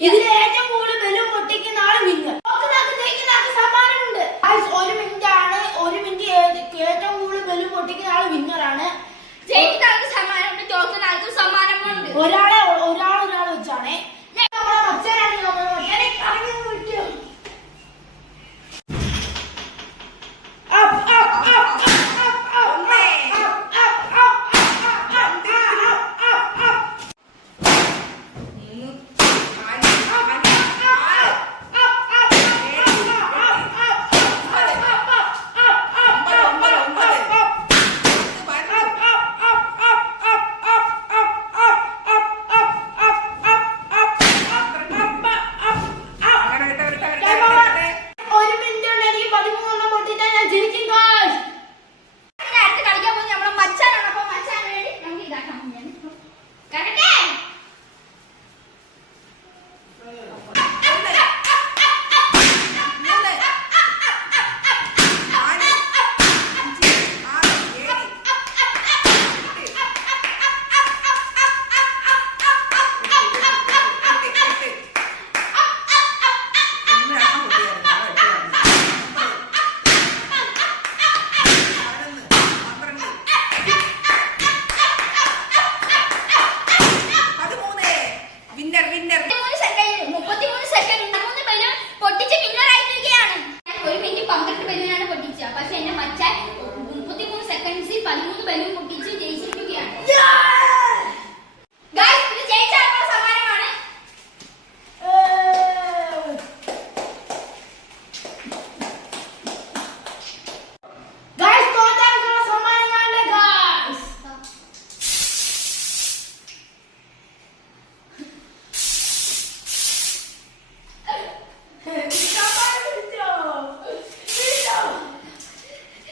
ഇതിൽ ഏറ്റവും കൂടുതൽ vale muito bem